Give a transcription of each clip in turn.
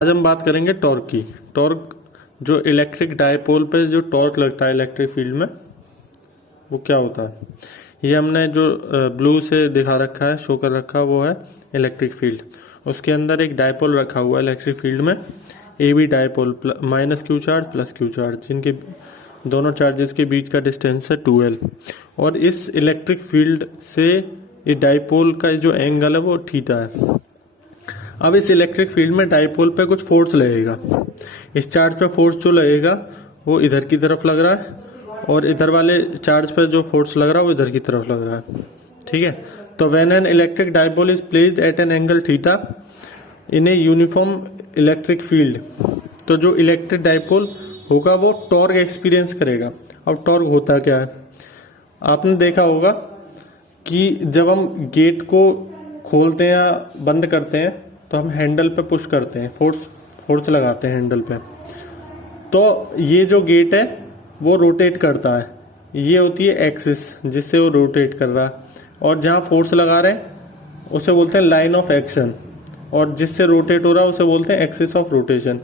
आज हम बात करेंगे टॉर्क की। टॉर्क जो इलेक्ट्रिक डायपोल पे जो टॉर्क लगता है इलेक्ट्रिक फील्ड में, वो क्या होता है। ये हमने जो ब्लू से दिखा रखा है, शो कर रखा है, वो है इलेक्ट्रिक फील्ड। उसके अंदर एक डायपोल रखा हुआ है इलेक्ट्रिक फील्ड में, A B dipole, minus q charge plus q charge, जिनके दोनों चार्जेस के बीच का डिस्टेंस है 2L। और इस इलेक्ट्रिक फील्ड से ये डायपोल का जो एंगल है वो थीटा है। अब इस इलेक्ट्रिक फील्ड में डायपोल पे कुछ फोर्स लगेगा। इस चार्ज पे फोर्स जो लगेगा वो इधर की तरफ लग रहा है, और इधर वाले चार्ज पे जो फोर्स लग रहा है वो इधर की तरफ लग रहा है। ठीक है, तो when an electric dipole is placed at an angle theta in a uniform electric field, तो जो इलेक्ट्रिक डायपोल होगा वो टॉर्क एक्सपीरियंस करेगा। अब टॉर्क होता क्या है, आपने देखा होगा कि जब हम गेट को खोलते हैं या बंद करते हैं तो हम हैंडल पे पुश करते हैं, फोर्स लगाते हैं हैंडल पे। तो ये जो गेट है वो रोटेट करता है, ये होती है एक्सिस जिससे वो रोटेट कर रहा है, और जहाँ फोर्स लगा रहे हैं उसे बोलते हैं लाइन ऑफ एक्शन, और जिससे रोटेट हो रहा है उसे बोलते हैं एक्सिस ऑफ रोटेशन।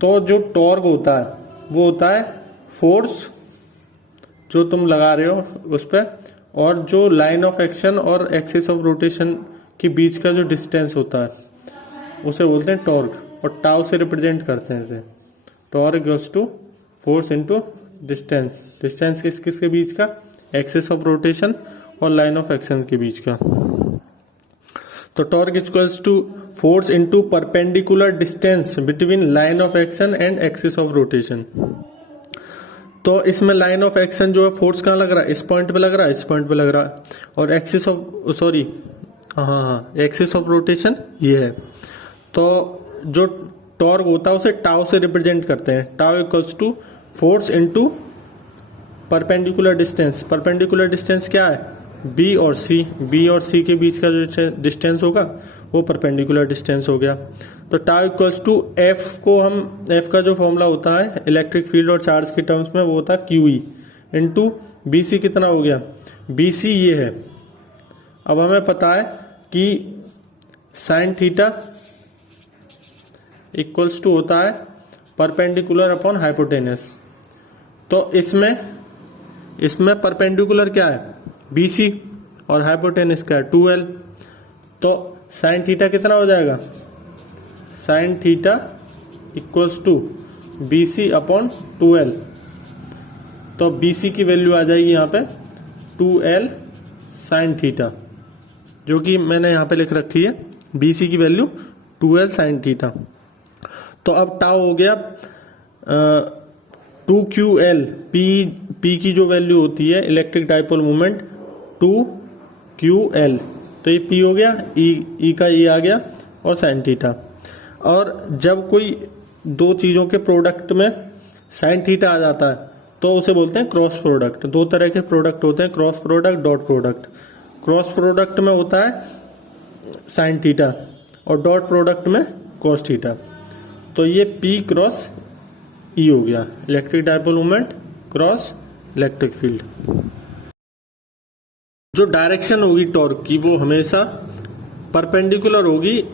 तो जो टॉर्क होता है वो होता है फोर्स जो तुम लगा रहे हो उस पर, और जो लाइन ऑफ एक्शन और एक्सिस ऑफ रोटेशन के बीच का जो डिस्टेंस होता है उसे बोलते हैं टॉर्क, और टाउ से रिप्रेजेंट करते हैं इसे। Torque equals to force into distance, distance किसके बीच का, एक्सिस ऑफ रोटेशन और लाइन ऑफ एक्शन के बीच का। तो torque equals to force into perpendicular distance between line of action and axis of rotation. तो इसमें लाइन ऑफ एक्शन जो है, फोर्स कहाँ लग रहा है, इस पॉइंट पे लग रहा है, इस पॉइंट पे लग रहा है, और एक्सिस ऑफ रोटेशन ये है। तो जो टॉर्क होता है उसे टाउ से रिप्रेजेंट करते हैं। Tau equals to force into perpendicular distance. Perpendicular distance क्या है, बी और सी के बीच का जो डिस्टेंस होगा वो परपेंडिकुलर डिस्टेंस हो गया। तो टाउ इक्वल्स टू एफ को हम, एफ का जो फॉर्मूला होता है इलेक्ट्रिक फील्ड और चार्ज के टर्म्स में, वो होता है QE इंटू BC। कितना हो गया, BC ये है। अब हमें पता है कि साइन थीटा इक्वल्स टू होता है परपेंडिकुलर अपॉन हाइपोटेनस। तो इसमें परपेंडिकुलर क्या है, BC, और हाइपोटेनस क्या है, 2L। तो साइन थीटा कितना हो जाएगा, sine theta equals to BC upon 2L। तो BC की वैल्यू आ जाएगी यहाँ पे 2L साइन थीटा, जो कि मैंने यहाँ पे लिख रखी है, BC की वैल्यू 2L साइन थीटा। तो अब टाउ हो गया 2QL, P की जो वैल्यू होती है इलेक्ट्रिक डायपोल मोमेंट 2QL। तो ये P हो गया, E का E आ गया, और साइन थीटा। और जब कोई दो चीजों के प्रोडक्ट में साइन थीटा आ जाता है तो उसे बोलते हैं क्रॉस प्रोडक्ट। दो तरह के प्रोडक्ट होते हैं, cross product, dot product. Cross product में होता है साइन थीटा और डॉट प्रोडक्ट में कॉस थीटा। तो ये P क्रॉस E हो गया, electric dipole moment cross electric field. जो डायरेक्शन होगी टॉर्क की वो हमेशा परपेंडिकुलर होगी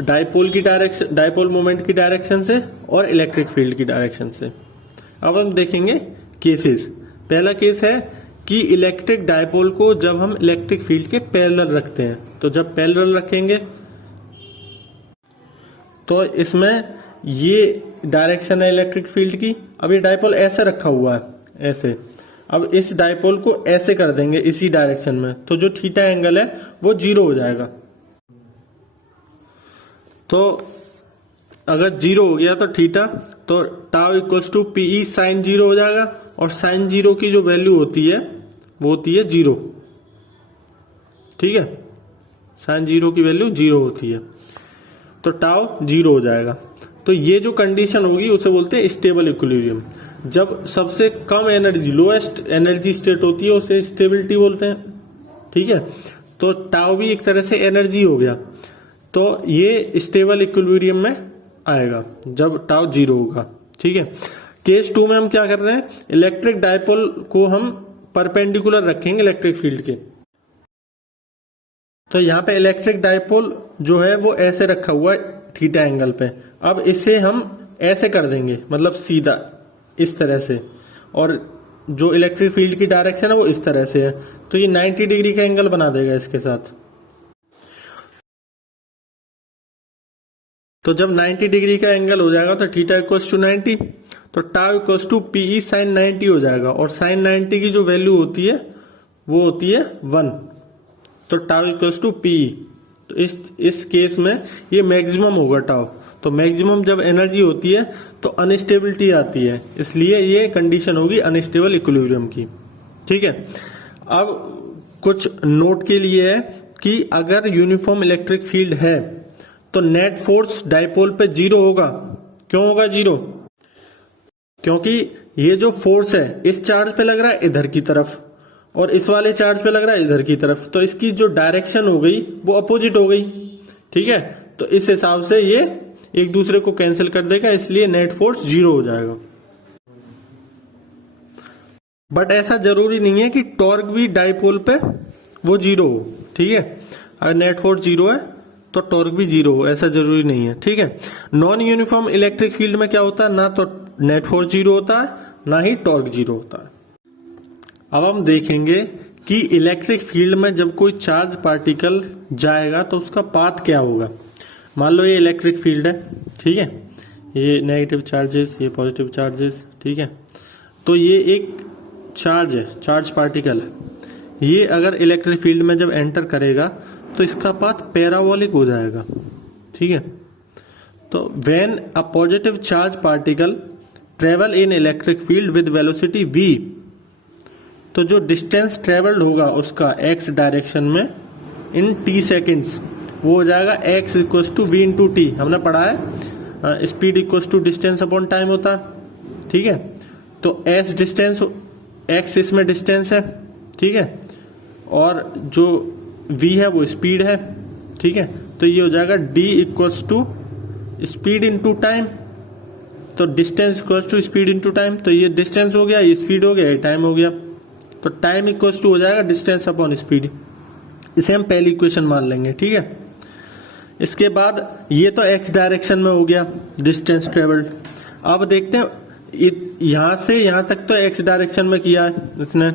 डायपोल की डायरेक्शन, डायपोल मोमेंट की डायरेक्शन से और इलेक्ट्रिक फील्ड की डायरेक्शन से। अब हम देखेंगे केसेस। पहला केस है कि इलेक्ट्रिक डायपोल को जब हम इलेक्ट्रिक फील्ड के पैरेलल रखते हैं, तो जब पैरेलल रखेंगे तो इसमें ये डायरेक्शन है इलेक्ट्रिक फील्ड की। अब ये डायपोल ऐसे रखा हुआ है, ऐसे। अब इस डायपोल को ऐसे कर देंगे इसी डायरेक्शन में, तो जो थीटा एंगल है वो 0 हो जाएगा। तो अगर 0 हो गया तो थीटा, तो tau equals to PE sine 0 हो जाएगा, और साइन 0 की जो वैल्यू होती है वो होती है 0। ठीक है, साइन 0 की वैल्यू 0 होती है, तो टाउ 0 हो जाएगा। तो ये जो कंडीशन होगी उसे बोलते हैं स्टेबल इक्विलिब्रियम। जब सबसे कम एनर्जी, लोएस्ट एनर्जी स्टेट होती है उसे स्टेबिलिटी बोलते हैं। ठीक है, तो टाउ भी एक तरह से एनर्जी हो गया, तो ये स्टेबल इक्विलिब्रियम में आएगा जब टाउ 0 होगा। ठीक है, केस 2 में हम क्या कर रहे हैं, इलेक्ट्रिक डायपोल को हम परपेंडिकुलर रखेंगे इलेक्ट्रिक फील्ड के। तो यहाँ पे इलेक्ट्रिक डायपोल जो है वो ऐसे रखा हुआ है थीटा एंगल पे। अब इसे हम ऐसे कर देंगे, मतलब सीधा इस तरह से, और जो इलेक्ट्रिक फील्ड की डायरेक्शन है वो इस तरह से है, तो ये 90 डिग्री का एंगल बना देगा इसके साथ। तो जब 90 डिग्री का एंगल हो जाएगा तो थीटा इक्वल्स टू 90, तो tau equals to P E sine 90 हो जाएगा, और साइन 90 की जो वैल्यू होती है वो होती है 1, तो टाउ इक्वल्स टू पीई। तो इस केस में ये मैक्सिमम होगा टाउ। तो मैक्सिमम जब एनर्जी होती है तो अनस्टेबिलिटी आती है, इसलिए ये कंडीशन होगी अनस्टेबल इक्विलिब्रियम की। ठीक है, अब कुछ नोट के लिए है कि अगर यूनिफॉर्म इलेक्ट्रिक फील्ड है तो नेट फोर्स डाइपोल पे 0 होगा। क्यों होगा 0? क्योंकि ये जो फोर्स है इस चार्ज पे लग रहा है इधर की तरफ, और इस वाले चार्ज पे लग रहा है इधर की तरफ, तो इसकी जो डायरेक्शन हो गई वो अपोजिट हो गई। ठीक है, तो इस हिसाब से ये एक दूसरे को कैंसिल कर देगा, इसलिए नेट फोर्स 0 हो जाएगा। बट ऐसा जरूरी नहीं है कि टॉर्क भी डाइपोल पे वो 0 हो। ठीक है, अगर नेट फोर्स 0 है तो टॉर्क भी 0 हो, ऐसा जरूरी नहीं है। ठीक है, नॉन यूनिफॉर्म इलेक्ट्रिक फील्ड में क्या होता है, ना तो नेट फोर्स 0 होता है ना ही टॉर्क 0 होता है। अब हम देखेंगे कि इलेक्ट्रिक फील्ड में जब कोई चार्ज पार्टिकल जाएगा तो उसका पाथ क्या होगा। मान लो ये इलेक्ट्रिक फील्ड है, ठीक है, ये नेगेटिव चार्जेस, ये पॉजिटिव चार्जेस। ठीक है, तो ये एक चार्ज है, चार्ज पार्टिकल है। ये अगर इलेक्ट्रिक फील्ड में जब एंटर करेगा तो इसका पाथ पैराबोलिक हो जाएगा। ठीक है, तो when a positive charge particle travel in electric field with velocity v, तो जो डिस्टेंस ट्रेवल्ड होगा उसका x डायरेक्शन में इन t सेकेंड्स, वो हो जाएगा x equals to v into T. हमने पढ़ा है speed equals to distance upon time होता है। ठीक है, तो s डिस्टेंस, x इसमें डिस्टेंस है। ठीक है, और जो v है वो स्पीड है। ठीक है, तो ये हो जाएगा d equals to speed into time, तो distance equals to speed into time, तो ये डिस्टेंस हो गया, ये स्पीड हो गया, ये टाइम हो गया, तो टाइम इक्वल्स टू हो जाएगा डिस्टेंस अपॉन स्पीड। इसे हम पहली इक्वेशन मान लेंगे। ठीक है, इसके बाद ये तो x डायरेक्शन में हो गया डिस्टेंस ट्रेवल्ड। अब देखते हैं यहां से यहां तक तो x डायरेक्शन में किया है इसने,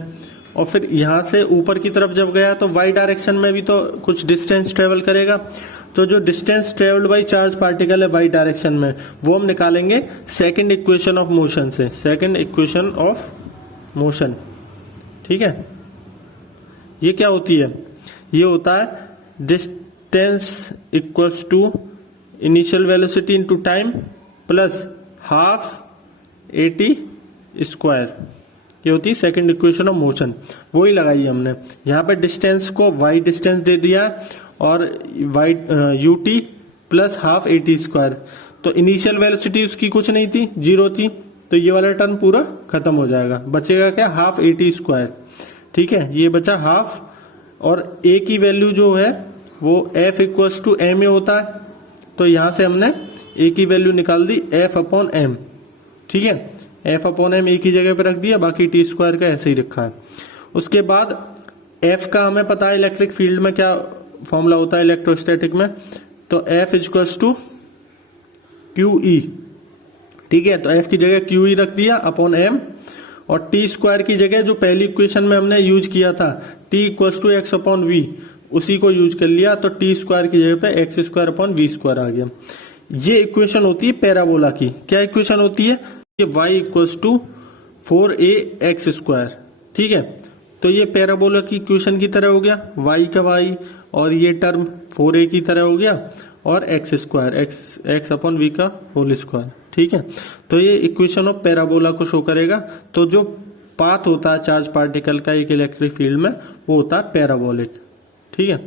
और फिर यहां से ऊपर की तरफ जब गया तो y डायरेक्शन में भी तो कुछ डिस्टेंस ट्रेवल करेगा। तो जो distance travelled by charge particle है y डायरेक्शन में, वो हम निकालेंगे सेकंड इक्वेशन ऑफ मोशन से, सेकंड इक्वेशन ऑफ मोशन। ठीक है, ये क्या होती है, ये होता है distance equals to initial velocity into time plus half AT square. ये होती है सेकंड इक्वेशन ऑफ मोशन, वही लगाई हमने। यहाँ पे डिस्टेंस को y डिस्टेंस दे दिया और ut plus half AT square. तो इनिशियल वेलोसिटी उसकी कुछ नहीं थी, 0 थी, तो ये वाला टर्म पूरा खत्म हो जाएगा, बचेगा क्या, हाफ AT स्क्वायर। ठीक है, ये बचा हाफ, और a की वैल्यू जो है वो f इक्वल्स टू ma होता है, तो यहां से हमने a की वैल्यू निकाल दी f अपॉन m। ठीक है, f अपॉन m एक ही जगह पे रख दिया, बाकी t स्क्वायर का ऐसे ही रखा है। उसके बाद f का हमें पता है इलेक्ट्रिक फील्ड में क्या फॉर्मूला होता है इलेक्ट्रोस्टैटिक में, तो f इक्वल्स टू QE। ठीक है, तो f की जगह QE रख दिया अपॉन m, और t स्क्वायर की जगह जो पहली इक्वेशन में हमने यूज किया था t equals to x upon v, उसी को यूज कर लिया, तो t स्क्वायर की जगह पे x square upon v square आ गया। ये इक्वेशन होती है पैराबोला की। क्या इक्वेशन होती है, ये y equals to 4ax square. ठीक है, तो ये पैराबोला की इक्वेशन की तरह हो गया, y का y, और ये टर्म 4a की तरह हो गया, और x square x upon v का होल स्क्वायर। ठीक है, तो ये इक्वेशन ऑफ पैराबोला को शो करेगा। तो जो पाथ होता है चार्ज पार्टिकल का एक इलेक्ट्रिक फील्ड में, वो होता है पैराबोलिक। ठीक है।